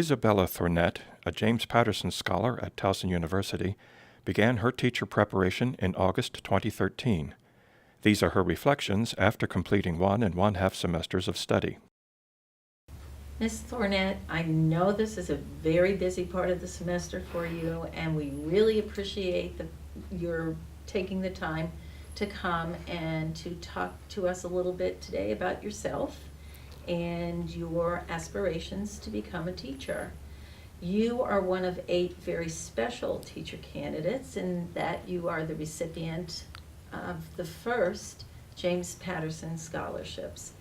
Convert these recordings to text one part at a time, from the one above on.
Isabella Thornett, a James Patterson scholar at Towson University, began her teacher preparation in August 2013. These are her reflections after completing 1½ semesters of study. Ms. Thornett, I know this is a very busy part of the semester for you, and we really appreciate your taking the time to come and to talk to us a little bit today about yourself and your aspirations to become a teacher. You are one of 8 very special teacher candidates in that you are the recipient of the first James Patterson scholarships.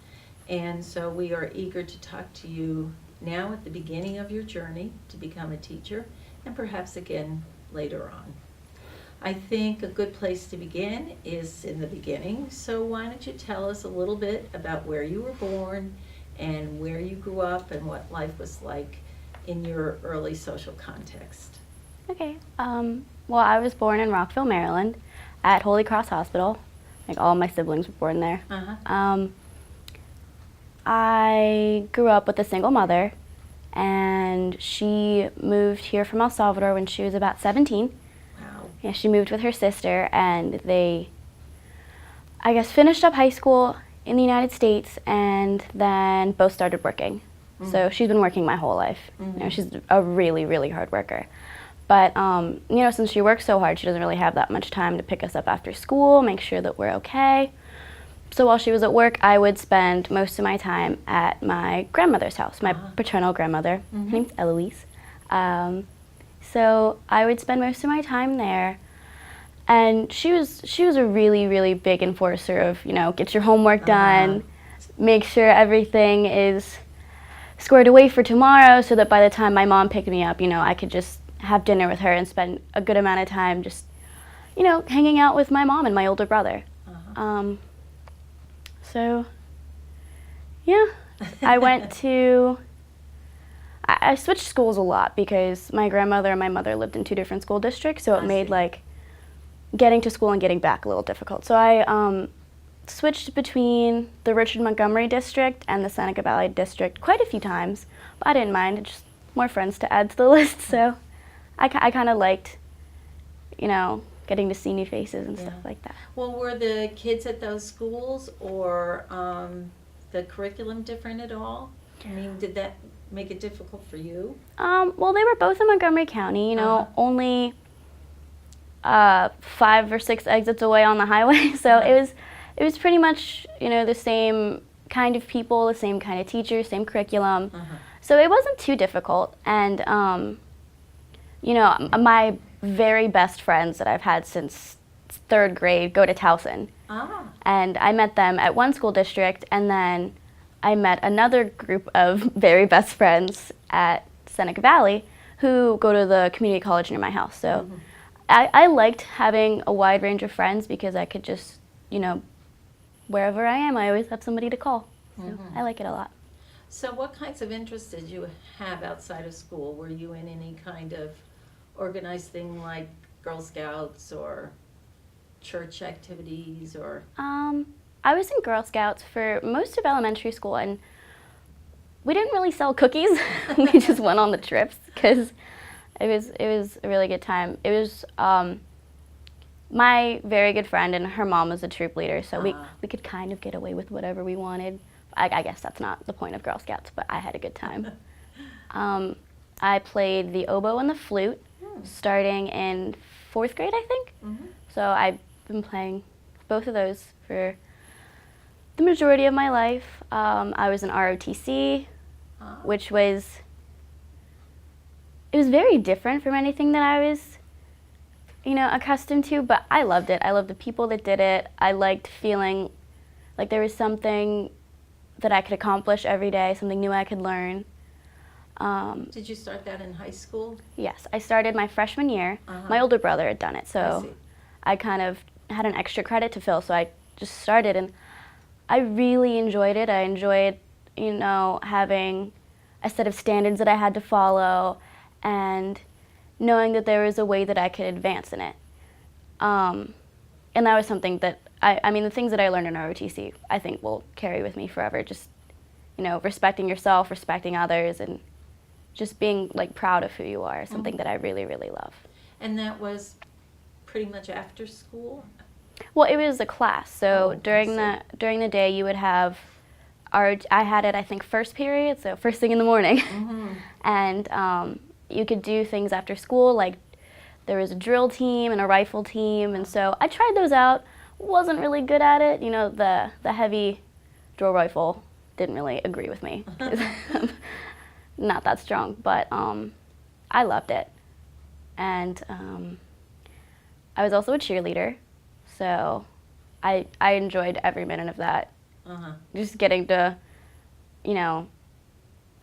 And so we are eager to talk to you now at the beginning of your journey to become a teacher, and perhaps again later on. I think a good place to begin is in the beginning, so why don't you tell us a little bit about where you were born and where you grew up and what life was like in your early social context. Okay. Well, I was born in Rockville, Maryland at Holy Cross Hospital. Like, all my siblings were born there. I grew up with a single mother, and she moved here from El Salvador when she was about 17. Wow. Yeah, she moved with her sister, and they, I guess, finished up high school in the United States, and then both started working. So she's been working my whole life. You know, she's a really, really hard worker. But, you know, since she works so hard, she doesn't really have that much time to pick us up after school, make sure that we're okay. So while she was at work, I would spend most of my time at my grandmother's house, my paternal grandmother. Her name's Eloise. So I would spend most of my time there. And she was a really, really big enforcer of, you know, get your homework done, make sure everything is squared away for tomorrow, so that by the time my mom picked me up, you know, I could just have dinner with her and spend a good amount of time just, you know, hanging out with my mom and my older brother. So, yeah, I switched schools a lot because my grandmother and my mother lived in 2 different school districts, so it made, like, getting to school and getting back a little difficult. So I switched between the Richard Montgomery district and the Seneca Valley district quite a few times, but I didn't mind. Just more friends to add to the list, so I kind of liked, you know, getting to see new faces and stuff like that. Well, were the kids at those schools or the curriculum different at all? I mean, did that make it difficult for you? Well, they were both in Montgomery County, you know, only 5 or 6 exits away on the highway, so it was pretty much, you know, the same kind of people, the same kind of teachers, same curriculum. So it wasn't too difficult. And, you know, my very best friends that I've had since 3rd grade go to Towson. And I met them at one school district, and then I met another group of very best friends at Seneca Valley who go to the community college near my house. So I liked having a wide range of friends because I could just, you know, wherever I am, I always have somebody to call. So I like it a lot. So what kinds of interests did you have outside of school? Were you in any kind of organized thing like Girl Scouts or church activities or? I was in Girl Scouts for most of elementary school, and we didn't really sell cookies. We just went on the trips because it was a really good time. It was my very good friend, and her mom was a troop leader, so we could kind of get away with whatever we wanted. I guess that's not the point of Girl Scouts, but I had a good time. I played the oboe and the flute starting in 4th grade, I think. So I've been playing both of those for the majority of my life. I was in ROTC, which was very different from anything that I was, you know, accustomed to, but I loved it. I loved the people that did it. I liked feeling like there was something that I could accomplish every day, something new I could learn. Did you start that in high school? Yes, I started my freshman year. My older brother had done it, so I kind of had an extra credit to fill, so I just started, and I really enjoyed it. I enjoyed, you know, having a set of standards that I had to follow and knowing that there was a way that I could advance in it. And that was something that, I mean, the things that I learned in ROTC, I think will carry with me forever. Just, you know, respecting yourself, respecting others, and just being like proud of who you are is something that I really, really love. And that was pretty much after school? Well, it was a class, so Oh, I during the day you would have I had it, I think, first period, so first thing in the morning. Mm-hmm. And you could do things after school, like there was a drill team and a rifle team, and so I tried those out. Wasn't really good at it. You know, the heavy drill rifle didn't really agree with me. 'Cause I'm not that strong, but I loved it. And I was also a cheerleader, so I enjoyed every minute of that. Uh-huh. Just getting to, you know,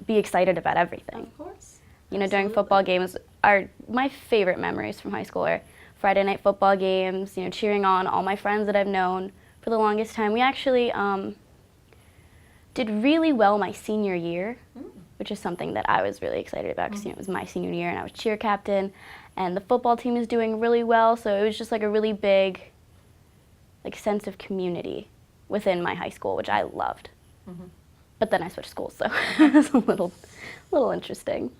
be excited about everything. Of course. You know, during Absolutely. football games are my favorite memories from high school are Friday night football games, you know, cheering on all my friends that I've known for the longest time. We actually did really well my senior year, which is something that I was really excited about because, you know, it was my senior year and I was cheer captain, and the football team is doing really well, so it was just like a really big like sense of community within my high school, which I loved. Mhm. But then I switched schools, so it was a little interesting.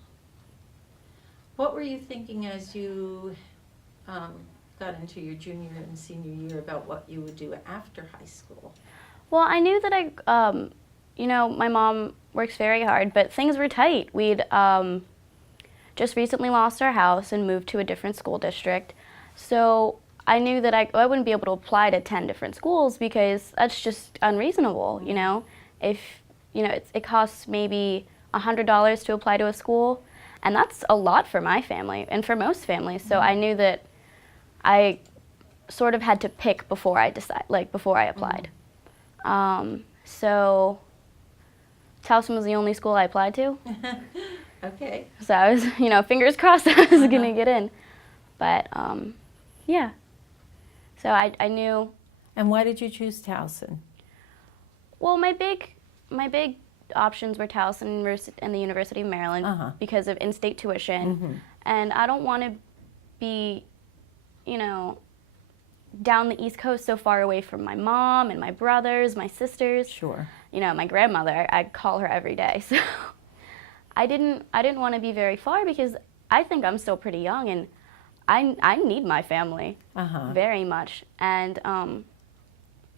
What were you thinking as you got into your junior and senior year about what you would do after high school? Well, I knew that you know, my mom works very hard, but things were tight. We'd just recently lost our house and moved to a different school district. So I knew that I wouldn't be able to apply to 10 different schools because that's just unreasonable, you know? If, you know, it costs maybe $100 to apply to a school, and that's a lot for my family and for most families. So I knew that I sort of had to pick before I applied. So Towson was the only school I applied to. Okay. So I was, you know, fingers crossed I was going to get in. But, yeah. So I knew. And why did you choose Towson? Well, my big options were Towson University and the University of Maryland because of in-state tuition. And I don't want to be, you know, down the East Coast so far away from my mom and my brothers, my sisters. Sure. You know, my grandmother, I'd call her every day. So I didn't want to be very far because I think I'm still pretty young and I need my family very much. And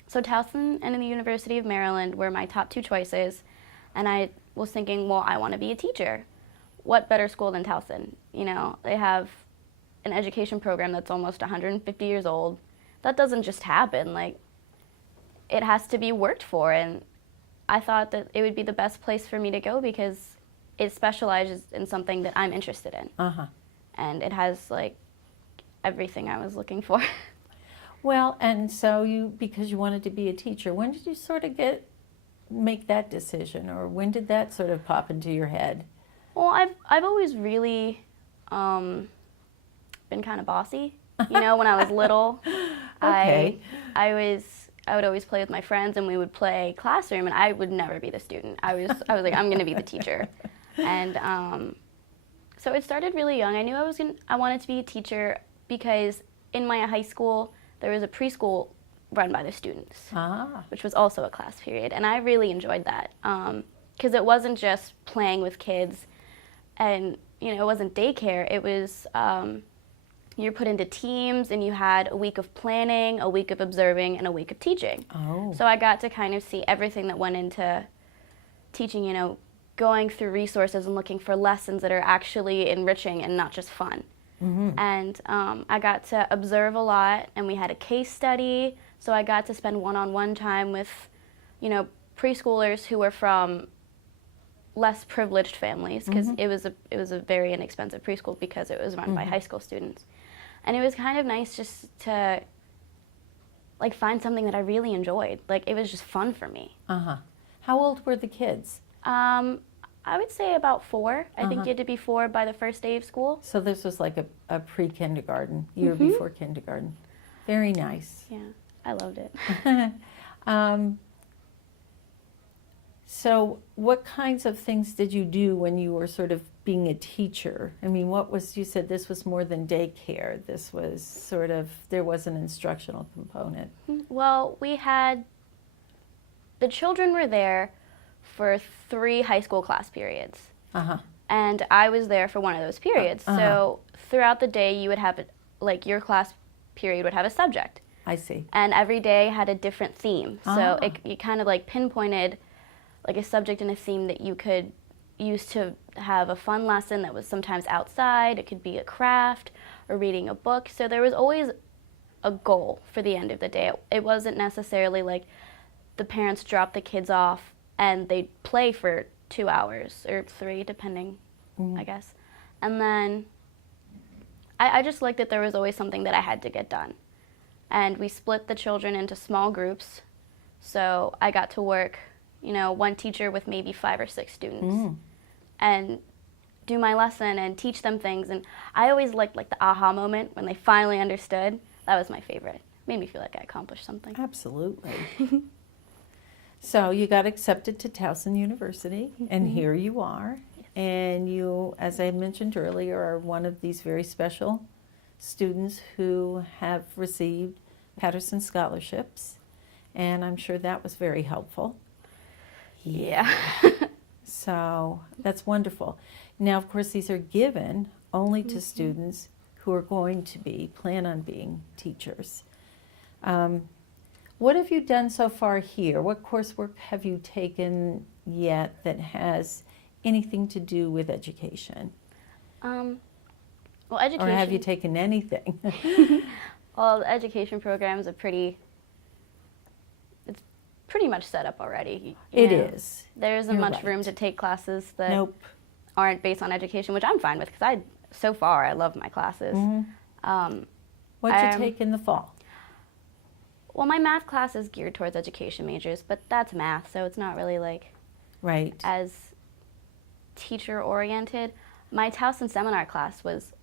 so Towson and the University of Maryland were my top two choices. And I was thinking, well, I want to be a teacher. What better school than Towson? You know, they have an education program that's almost 150 years old. That doesn't just happen. Like, it has to be worked for. And I thought that it would be the best place for me to go because it specializes in something that I'm interested in. And it has, like, everything I was looking for. Well, and so because you wanted to be a teacher, when did you sort of make that decision, or when did that sort of pop into your head? Well, I've always really been kind of bossy. You know, when I was little, Okay. I would always play with my friends, and we would play classroom, and I would never be the student. I was like, I'm going to be the teacher. And so it started really young. I knew I wanted to be a teacher because in my high school there was a preschool run by the students, which was also a class period, and I really enjoyed that because it wasn't just playing with kids, and you know, it wasn't daycare. It was you're put into teams, and you had a week of planning, a week of observing, and a week of teaching. So I got to kind of see everything that went into teaching. You know, going through resources and looking for lessons that are actually enriching and not just fun. And I got to observe a lot, and we had a case study, so I got to spend one-on-one time with, you know, preschoolers who were from less privileged families, because it was a very inexpensive preschool because it was run by high school students. And it was kind of nice just to, like, find something that I really enjoyed. Like, it was just fun for me. How old were the kids? I would say about 4. I think you had to be 4 by the first day of school. So this was like a pre-kindergarten, year before kindergarten. Very nice. Yeah, I loved it. So what kinds of things did you do when you were sort of being a teacher? I mean, you said this was more than daycare. This was sort of, there was an instructional component. Well, the children were there for 3 high school class periods. and I was there for one of those periods. So throughout the day, you would have, like, your class period would have a subject. I see. And every day had a different theme. So you kind of like pinpointed like a subject and a theme that you could use to have a fun lesson that was sometimes outside. It could be a craft or reading a book. So there was always a goal for the end of the day. It wasn't necessarily like the parents drop the kids off and they'd play for 2 hours or 3, depending, I guess. And then I just liked that there was always something that I had to get done. And we split the children into small groups. So I got to work, you know, one teacher with maybe 5 or 6 students and do my lesson and teach them things. And I always liked like the aha moment when they finally understood. That was my favorite. Made me feel like I accomplished something. Absolutely. So you got accepted to Towson University, and here you are. Yes. And you, as I mentioned earlier, are one of these very special students who have received Patterson scholarships, and I'm sure that was very helpful. Yeah. So that's wonderful. Now, of course, these are given only to students who are going to plan on being teachers. What have you done so far here? What coursework have you taken yet that has anything to do with education? Well, education. Or have you taken anything? Well, the education programs are it's pretty much set up already. It is. There isn't You're much right. room to take classes that Nope. aren't based on education, which I'm fine with because so far I love my classes. What'd you take in the fall? Well, my math class is geared towards education majors, but that's math, so it's not really like Right. as teacher oriented. My Towson seminar class was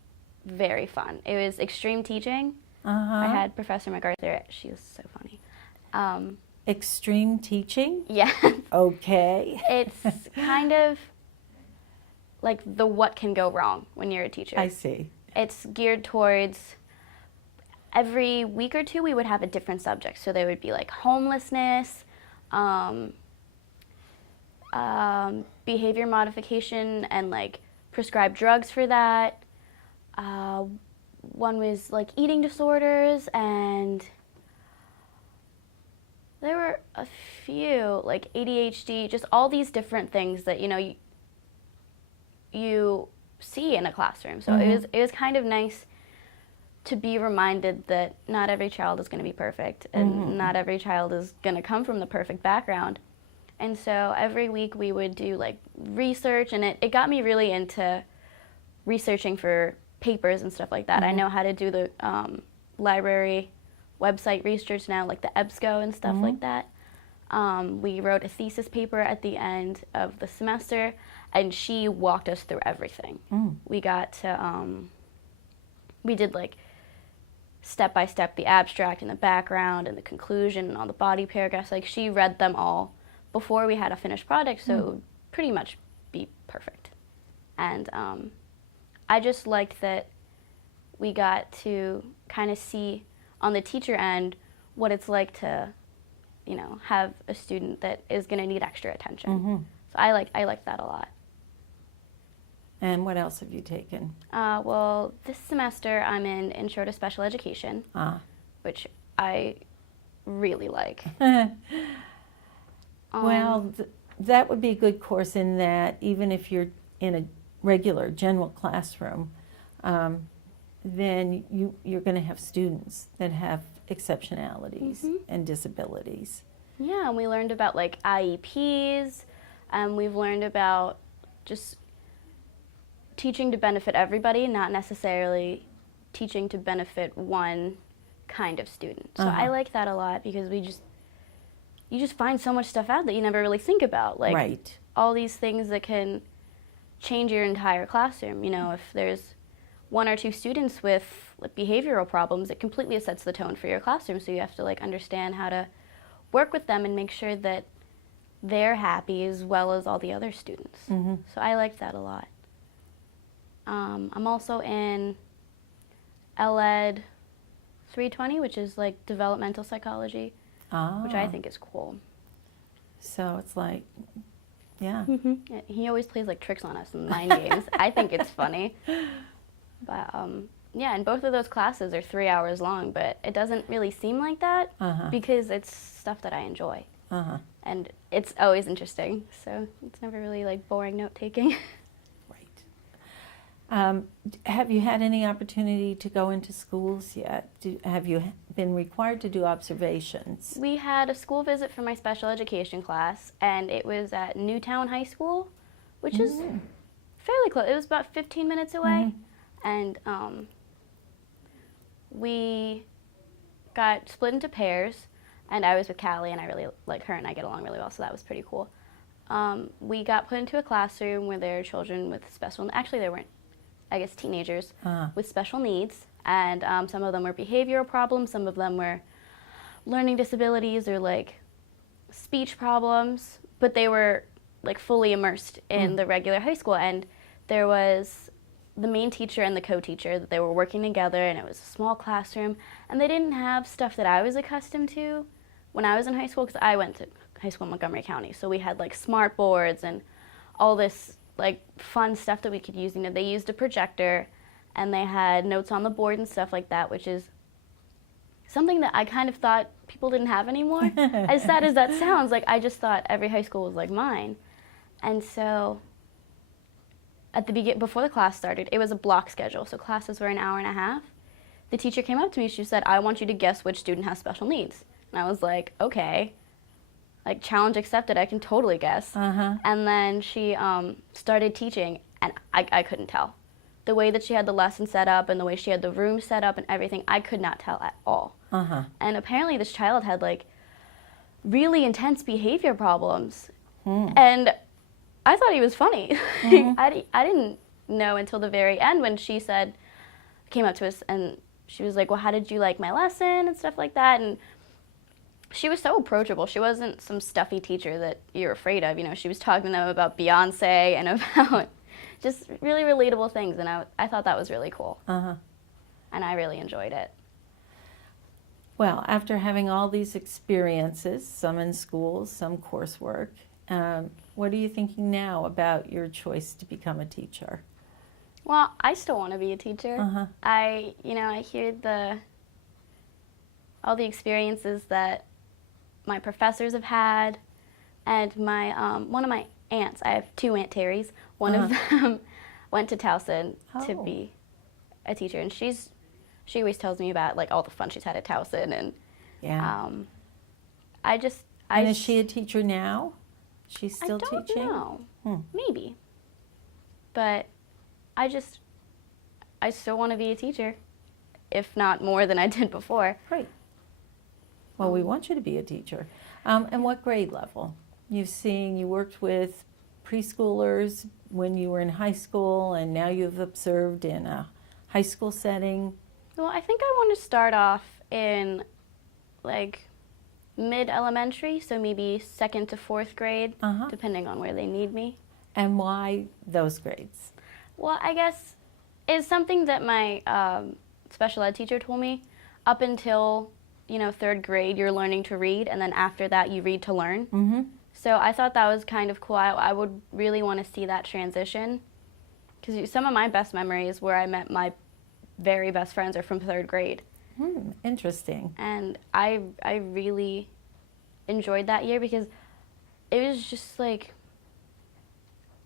very fun. It was extreme teaching. I had Professor MacArthur. She was so funny. Extreme teaching? Yeah. Okay. It's kind of like the what can go wrong when you're a teacher. I see. It's geared towards every week or 2 we would have a different subject. So there would be like homelessness, behavior modification and like prescribed drugs for that. One was like eating disorders, and there were a few like ADHD, just all these different things that you see in a classroom. So it was kind of nice to be reminded that not every child is going to be perfect, and not every child is going to come from the perfect background. And so every week we would do like research, and it got me really into researching for papers and stuff like that. I know how to do the library website research now, like the EBSCO and stuff like that. We wrote a thesis paper at the end of the semester, and she walked us through everything. We got to, we did like step by step the abstract and the background and the conclusion and all the body paragraphs. Like she read them all before we had a finished product, so it would pretty much be perfect. And I just liked that we got to kind of see on the teacher end what it's like to, have a student that is going to need extra attention. So I liked that a lot. And what else have you taken? Well, this semester I'm in Intro to Special Education, which I really like. Well, that would be a good course in that even if you're in a regular general classroom, then you're going to have students that have exceptionalities and disabilities. Yeah, and we learned about like IEPs, and we've learned about just teaching to benefit everybody, not necessarily teaching to benefit one kind of student. So I like that a lot because you just find so much stuff out that you never really think about, like all these things that can change your entire classroom. If there's 1 or 2 students with like, behavioral problems, it completely sets the tone for your classroom. So you have to like understand how to work with them and make sure that they're happy as well as all the other students. So I like that a lot. I'm also in LED 320, which is like developmental psychology, which I think is cool. So it's like Yeah. Yeah, he always plays like tricks on us in mind games. I think it's funny. But yeah, and both of those classes are 3 hours long, but it doesn't really seem like that because it's stuff that I enjoy. And it's always interesting, so it's never really like boring note taking. Right. Have you had any opportunity to go into schools yet? Have you been required to do observations? We had a school visit for my special education class, and it was at Newtown High School, which is fairly close. It was about 15 minutes away, and we got split into pairs, and I was with Callie, and I really like her, and I get along really well, so that was pretty cool. We got put into a classroom where there were children with special, actually they weren't, I guess teenagers with special needs, and some of them were behavioral problems, some of them were learning disabilities or like speech problems, but they were like fully immersed in the regular high school, and there was the main teacher and the co-teacher that they were working together, and it was a small classroom, and they didn't have stuff that I was accustomed to when I was in high school, because I went to high school in Montgomery County, so we had like smart boards and all this like fun stuff that we could use. You know, they used a projector and they had notes on the board and stuff like that, which is something that I kind of thought people didn't have anymore. As sad as that sounds, like I just thought every high school was like mine. And so at the before the class started, it was a block schedule, so classes were an hour and a half. The teacher came up to me, she said, "I want you to guess which student has special needs." And I was like, okay, like challenge accepted, I can totally guess. And then she started teaching, and I couldn't tell. The way that she had the lesson set up and the way she had the room set up and everything, I could not tell at all. And apparently this child had like really intense behavior problems. And I thought he was funny. I didn't know until the very end when she said, came up to us and she was like, "Well, how did you like my lesson?" and stuff like that. And she was so approachable. She wasn't some stuffy teacher that you're afraid of. You know, she was talking to them about Beyonce and about just really relatable things, and I thought that was really cool. And I really enjoyed it. Well, after having all these experiences, some in schools, some coursework, what are you thinking now about your choice to become a teacher? Well, I still want to be a teacher. I hear all the experiences that my professors have had, and my one of my aunts, I have two Aunt Terrys, one of them went to Towson to be a teacher, and she always tells me about like all the fun she's had at Towson, and and is she a teacher now? She's still teaching? I don't know. Maybe. But I still want to be a teacher, if not more than I did before. Great. Well, we want you to be a teacher. And what grade level? You worked with preschoolers when you were in high school, and now you've observed in a high school setting. Well, I think I want to start off in like mid-elementary, so maybe 2nd to 4th grade, depending on where they need me. And why those grades? Well, I guess it's something that my special ed teacher told me. Up until 3rd grade, you're learning to read, and then after that, you read to learn. So I thought that was kind of cool. I would really want to see that transition, because some of my best memories where I met my very best friends are from 3rd grade. Interesting. And I really enjoyed that year because it was just like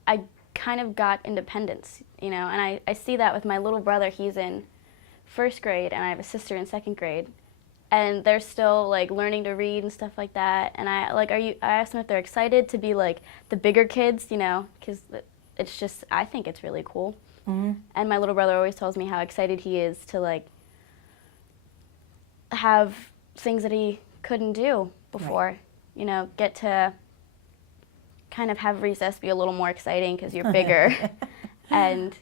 I kind of got independence, and I see that with my little brother. He's in 1st grade, and I have a sister in 2nd grade. And they're still like learning to read and stuff like that. And I asked them if they're excited to be like the bigger kids, because it's just, I think it's really cool. And my little brother always tells me how excited he is to like have things that he couldn't do before, get to kind of have recess be a little more exciting because you're bigger and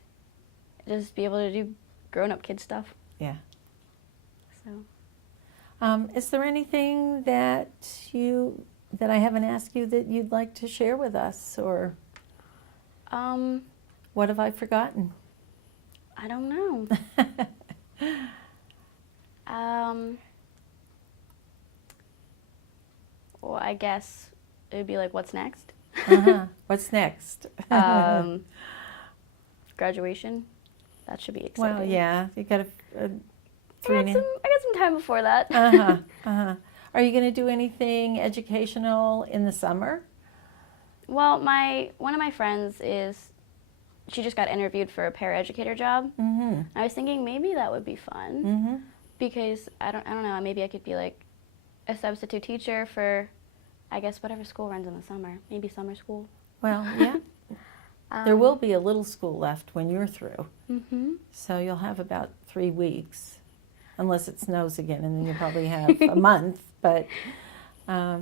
just be able to do grown-up kid stuff. Yeah. So. Is there anything that I haven't asked you that you'd like to share with us, or what have I forgotten? I don't know. Well, I guess it would be like, what's next? What's next? Graduation. That should be exciting. Well, yeah, you got I got some time before that. Are you going to do anything educational in the summer? Well, one of my friends she just got interviewed for a paraeducator job. Mm-hmm. I was thinking maybe that would be fun Mm-hmm. because I don't know, maybe I could be like a substitute teacher for, I guess, whatever school runs in the summer. Maybe summer school. Well, yeah. There will be a little school left when you're through. Mm-hmm. So you'll have about 3 weeks, unless it snows again, and then you'll probably have a month. But I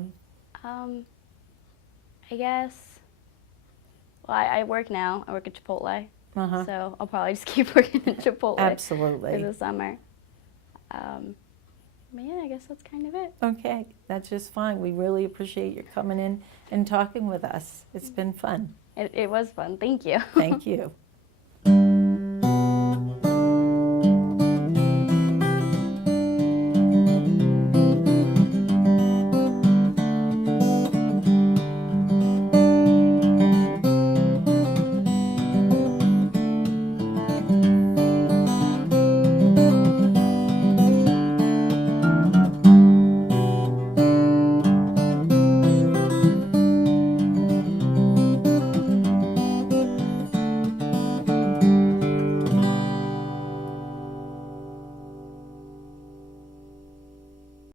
guess. Well, I work now. I work at Chipotle, so I'll probably just keep working at Chipotle. Absolutely. For the summer. But yeah, I guess that's kind of it. Okay, that's just fine. We really appreciate your coming in and talking with us. It's been fun. It was fun. Thank you. Thank you.